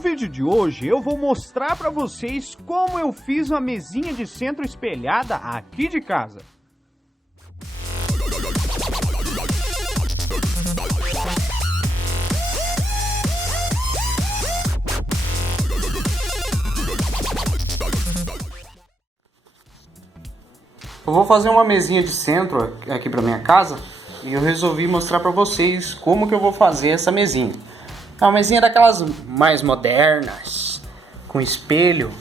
vídeo de hoje eu vou mostrar para vocês como eu fiz uma mesinha de centro espelhada aqui de casa. Eu vou fazer uma mesinha de centro aqui para minha casa e eu resolvi mostrar para vocês como que eu vou fazer essa mesinha. É uma mesinha daquelas mais modernas, com espelho.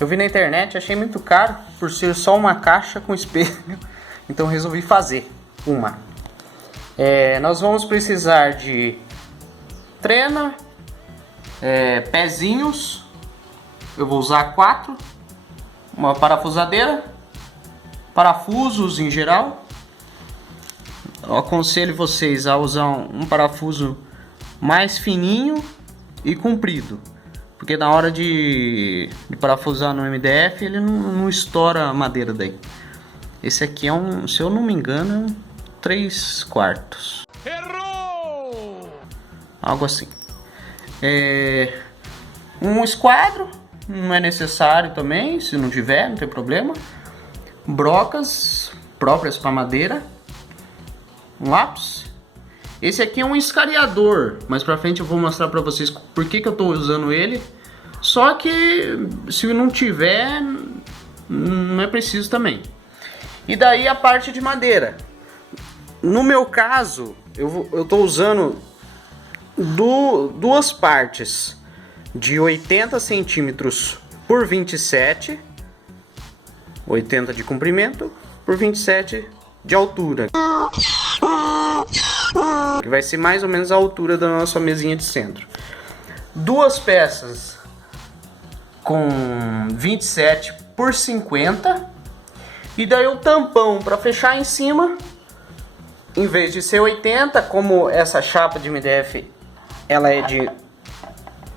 Eu vi na internet, achei muito caro por ser só uma caixa com espelho, então resolvi fazer uma. Nós vamos precisar de trena, pezinhos, eu vou usar 4, uma parafusadeira, parafusos em geral. Eu aconselho vocês a usar um parafuso mais fininho e comprido, porque na hora de parafusar no MDF ele não estoura a madeira daí. Esse aqui é se eu não me engano, é um 3/4. Errou! Algo assim. Um esquadro, não é necessário também, se não tiver, não tem problema. Brocas próprias para madeira, um lápis. Esse aqui é um escariador, mais pra frente eu vou mostrar pra vocês por que eu tô usando ele. Só que se não tiver, não é preciso também. E daí a parte de madeira. No meu caso, eu tô usando duas partes de 80 centímetros por 27, 80 de comprimento por 27 de altura, que vai ser mais ou menos a altura da nossa mesinha de centro. Duas peças com 27 por 50, e daí o tampão para fechar em cima, em vez de ser 80, como essa chapa de MDF ela é de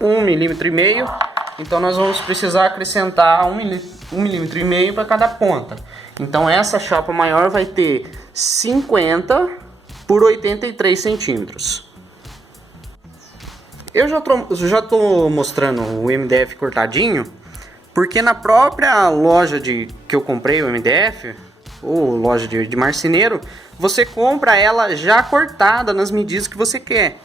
1,5 mm, então nós vamos precisar acrescentar 1,5 mm para cada ponta. Então essa chapa maior vai ter 50 por 83 centímetros. Eu já tô mostrando o MDF cortadinho, porque na própria loja que eu comprei o MDF, ou loja de marceneiro, você compra ela já cortada nas medidas que você quer.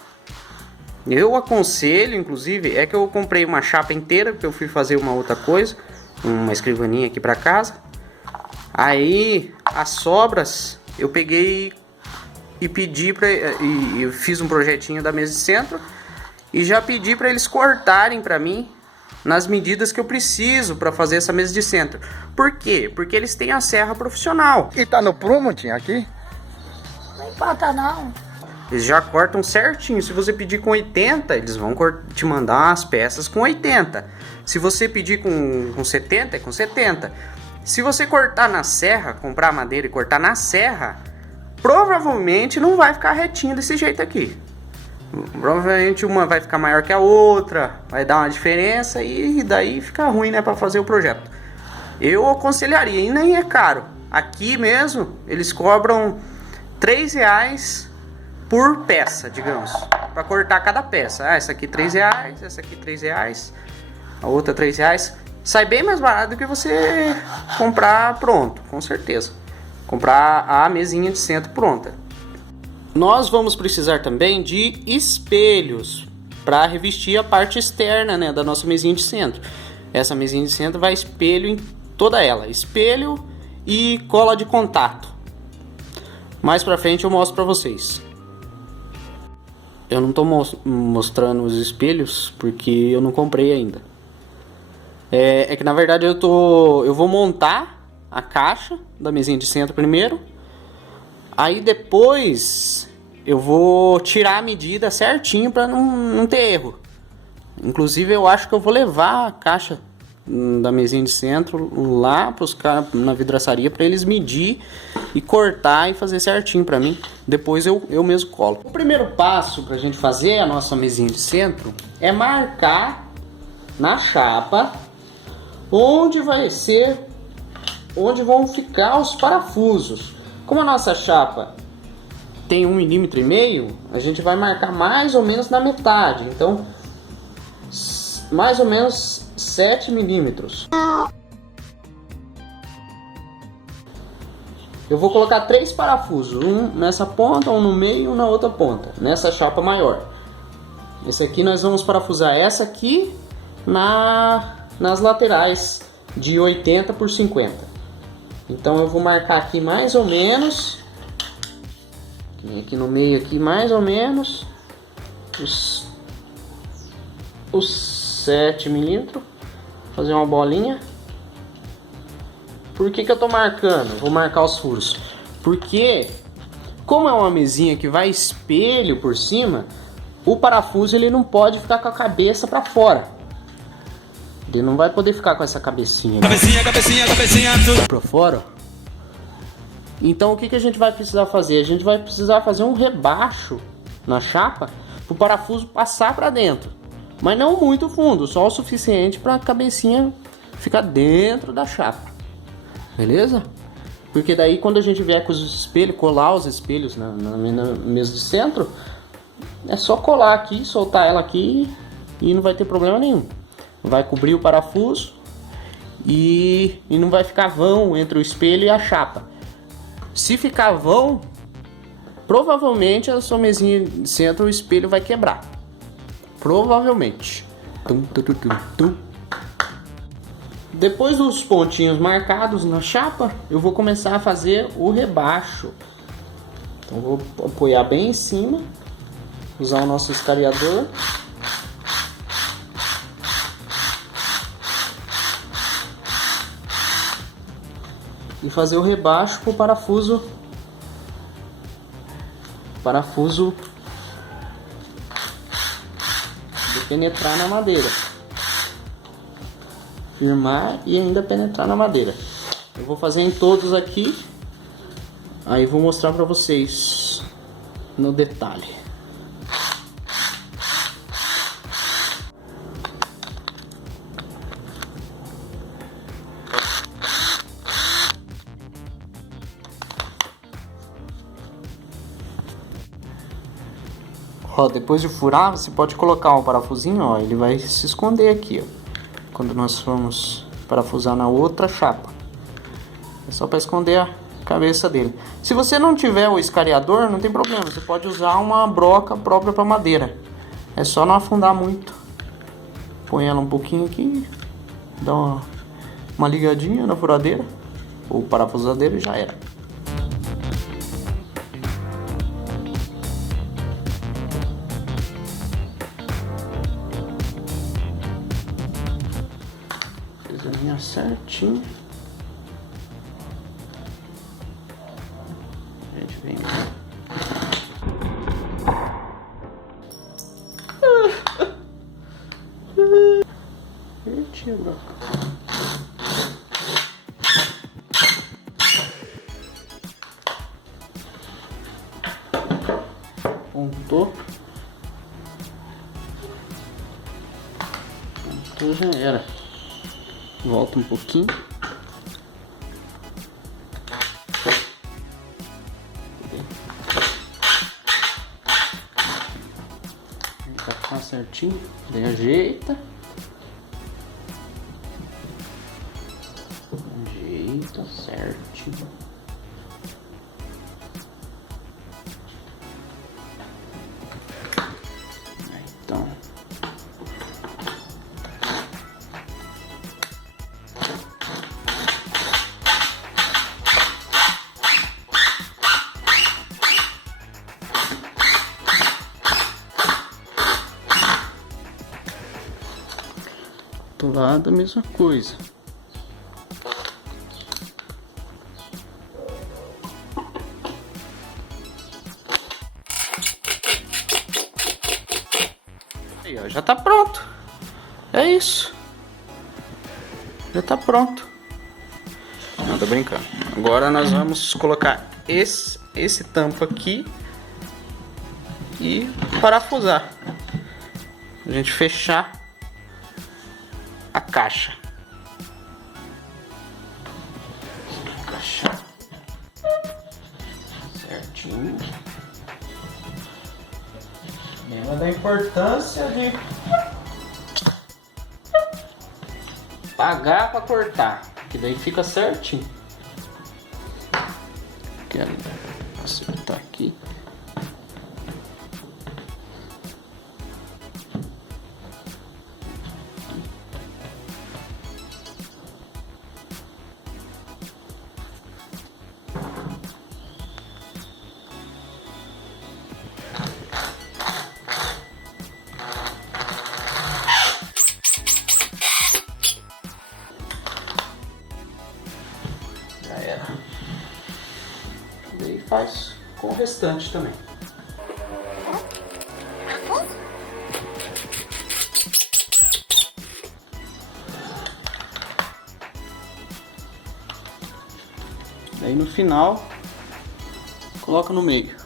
Eu aconselho, inclusive, que eu comprei uma chapa inteira, porque eu fui fazer uma outra coisa, uma escrivaninha aqui para casa. Aí as sobras eu peguei e pedi e eu fiz um projetinho da mesa de centro e já pedi para eles cortarem para mim nas medidas que eu preciso para fazer essa mesa de centro. Por quê? Porque eles têm a serra profissional. E tá no prumo, tinha aqui? Não importa não. Eles já cortam certinho. Se você pedir com 80, eles vão te mandar as peças com 80. Se você pedir com 70, é com 70. Se você cortar na serra, comprar madeira e cortar na serra, provavelmente não vai ficar retinho desse jeito aqui. Provavelmente uma vai ficar maior que a outra, vai dar uma diferença e daí fica ruim, né, para fazer o projeto. Eu aconselharia, e nem é caro. Aqui mesmo eles cobram R$3 por peça, digamos, para cortar cada peça. Essa aqui R$3, essa aqui R$3, a outra R$3. Sai bem mais barato do que você comprar pronto, com certeza. Comprar a mesinha de centro pronta. Nós vamos precisar também de espelhos para revestir a parte externa, né, da nossa mesinha de centro. Essa mesinha de centro vai espelho em toda ela. Espelho e cola de contato. Mais pra frente eu mostro para vocês. Eu não estou mostrando os espelhos porque eu não comprei ainda. É que na verdade eu vou montar a caixa da mesinha de centro primeiro. Aí depois eu vou tirar a medida certinho para não ter erro. Inclusive eu acho que eu vou levar a caixa da mesinha de centro lá para os caras na vidraçaria para eles medir e cortar e fazer certinho para mim. Depois eu mesmo colo. O primeiro passo para a gente fazer a nossa mesinha de centro é marcar na chapa onde vão ficar os parafusos. Como a nossa chapa tem 1,5 mm, a gente vai marcar mais ou menos na metade. Então mais ou menos 7 milímetros. Eu vou colocar 3 parafusos, um nessa ponta, um no meio e um na outra ponta, nessa chapa maior. Esse aqui nós vamos parafusar essa aqui nas laterais de 80 por 50. Então eu vou marcar aqui mais ou menos, aqui no meio aqui mais ou menos os 7 milímetros, fazer uma bolinha. Por que eu tô marcando? Vou marcar os furos. Porque, como é uma mesinha que vai espelho por cima, o parafuso ele não pode ficar com a cabeça para fora. Ele não vai poder ficar com essa cabecinha. Cabecinha, tudo para fora. Então o que a gente vai precisar fazer? A gente vai precisar fazer um rebaixo na chapa para o parafuso passar para dentro. Mas não muito fundo, só o suficiente para a cabecinha ficar dentro da chapa. Beleza? Porque daí quando a gente vier com os espelhos, colar os espelhos na mesa de centro, é só colar aqui, soltar ela aqui e não vai ter problema nenhum. Vai cobrir o parafuso e não vai ficar vão entre o espelho e a chapa. Se ficar vão, provavelmente a sua mesinha de centro, o espelho vai quebrar. Provavelmente. Depois dos pontinhos marcados na chapa, eu vou começar a fazer o rebaixo. Então vou apoiar bem em cima, usar o nosso escariador. E fazer o rebaixo para o parafuso de penetrar na madeira. Firmar e ainda penetrar na madeira. Eu vou fazer em todos aqui. Aí vou mostrar para vocês no detalhe. Ó, depois de furar, você pode colocar um parafusinho, ó, ele vai se esconder aqui, ó. Quando nós formos parafusar na outra chapa, é só para esconder a cabeça dele. Se você não tiver o escariador, não tem problema, você pode usar uma broca própria para madeira. É só não afundar muito. Põe ela um pouquinho aqui, dá uma ligadinha na furadeira ou parafusadeira e já era. Certinho. A gente vem. Retira. Pontou. Pontou, já era. Volta um pouquinho. Vai ficar certinho. Daí ajeita. Ajeita certinho. Então. Do lado a mesma coisa. Aí, ó, já tá pronto. É isso. Já tá pronto. Não, tô brincando. Agora nós vamos colocar esse tampo aqui e parafusar. A gente fechar a caixa. Encaixar certinho. Lembra da importância pagar pra cortar, que daí fica certinho. Quero acertar aqui. Já era. Daí faz com o restante também. Daí no final, coloca no meio.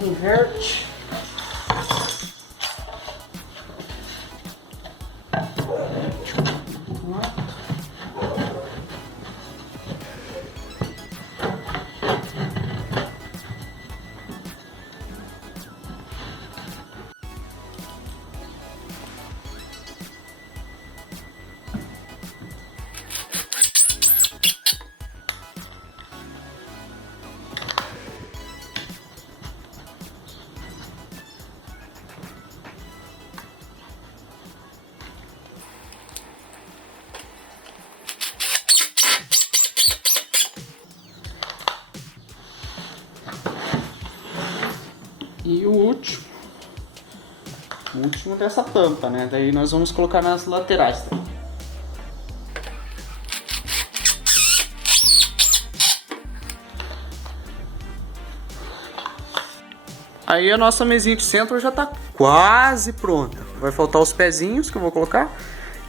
Inverte. E o último dessa tampa, né? Daí nós vamos colocar nas laterais também. Aí a nossa mesinha de centro já tá quase pronta. Vai faltar os pezinhos que eu vou colocar.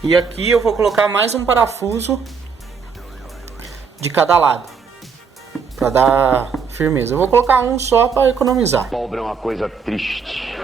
E aqui eu vou colocar mais um parafuso de cada lado, para dar firmeza. Eu vou colocar um só para economizar. Pobre é uma coisa triste.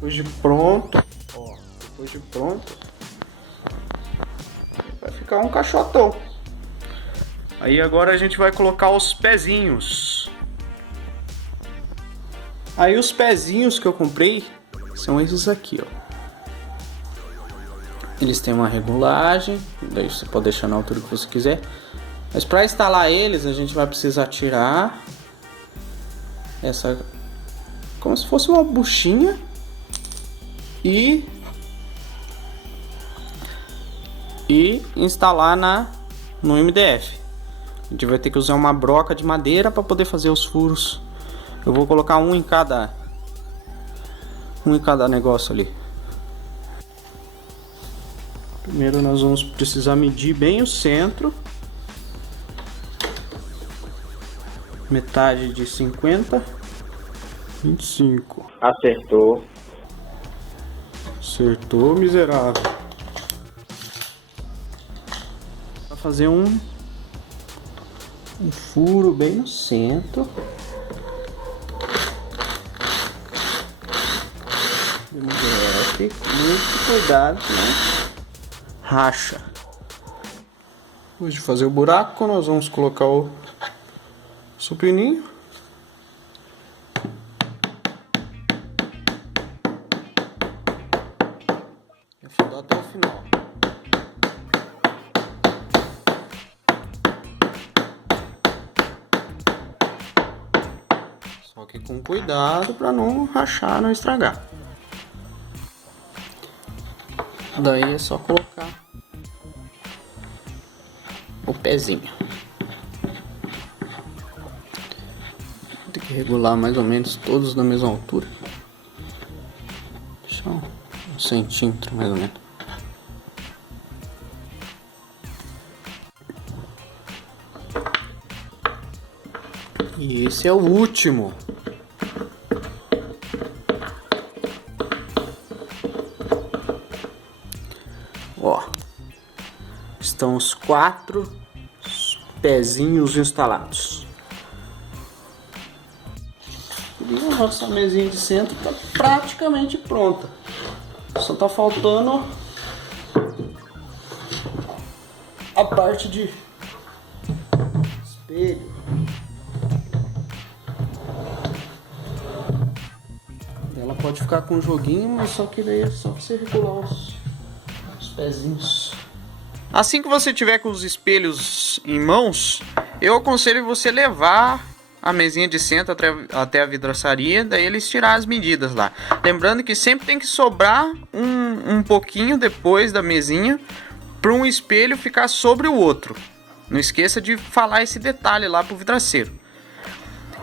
Depois de pronto, ó, depois de pronto, vai ficar um caixotão. Aí agora a gente vai colocar os pezinhos. Aí os pezinhos que eu comprei são esses aqui, ó. Eles têm uma regulagem, daí você pode deixar na altura que você quiser. Mas para instalar eles a gente vai precisar tirar essa, como se fosse uma buchinha, e instalar no MDF. A gente vai ter que usar uma broca de madeira para poder fazer os furos. Eu vou colocar um em cada negócio ali. Primeiro nós vamos precisar medir bem o centro. Metade de 50, 25. Acertou. Acertou, miserável. Vai fazer um furo bem no centro. Muito cuidado, né? Racha. Depois de fazer o buraco, nós vamos colocar o supininho. E afundar até o final. Só que com cuidado para não rachar, não estragar. Daí é só colocar o pezinho. Tem que regular mais ou menos todos na mesma altura. Deixa um centímetro mais ou menos. E esse é o último. estão os 4 pezinhos instalados. E a nossa mesinha de centro está praticamente pronta. Só está faltando a parte de espelho. Ela pode ficar com um joguinho, mas só que daí é só você regular os pezinhos. Assim que você tiver com os espelhos em mãos, eu aconselho você levar a mesinha de centro até a vidraçaria, daí eles tirar as medidas lá. Lembrando que sempre tem que sobrar um pouquinho depois da mesinha para um espelho ficar sobre o outro. Não esqueça de falar esse detalhe lá pro vidraceiro.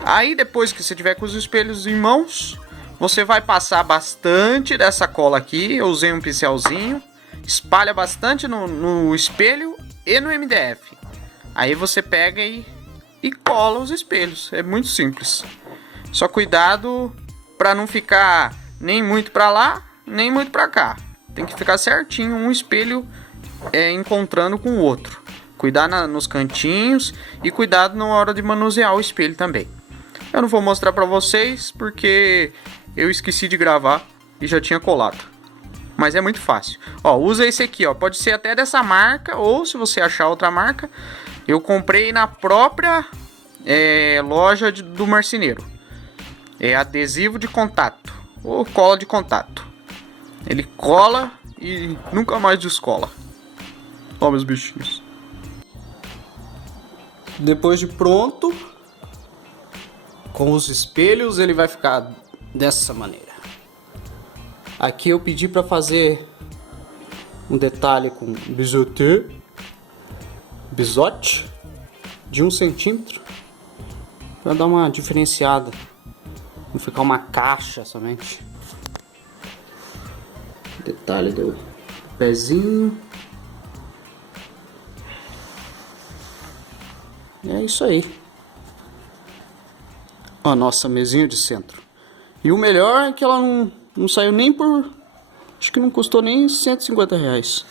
Aí depois que você tiver com os espelhos em mãos, você vai passar bastante dessa cola aqui. Eu usei um pincelzinho, espalha bastante no espelho e no MDF. Aí você pega e cola os espelhos. É muito simples. Só cuidado para não ficar nem muito para lá, nem muito para cá. Tem que ficar certinho um espelho encontrando com o outro. Cuidar nos cantinhos e cuidado na hora de manusear o espelho também. Eu não vou mostrar para vocês porque eu esqueci de gravar e já tinha colado. Mas é muito fácil. Ó, usa esse aqui, ó. Pode ser até dessa marca ou se você achar outra marca. Eu comprei na própria loja do marceneiro. É adesivo de contato ou cola de contato. Ele cola e nunca mais descola. Ó, meus bichinhos. Depois de pronto, com os espelhos, ele vai ficar dessa maneira. Aqui eu pedi para fazer um detalhe com bisote de 1 centímetro para dar uma diferenciada, não ficar uma caixa somente. Detalhe do pezinho. É isso aí. A nossa mesinha de centro. E o melhor é que ela não saiu nem por... Acho que não custou nem R$150.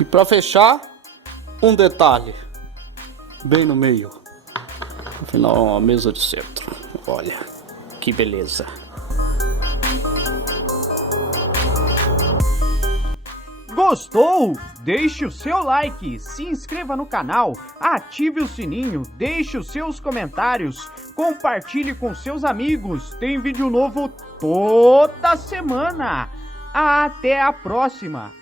E para fechar, um detalhe bem no meio. No final, a mesa de centro. Olha que beleza. Gostou? Deixe o seu like, se inscreva no canal, ative o sininho, deixe os seus comentários, compartilhe com seus amigos. Tem vídeo novo toda semana. Até a próxima!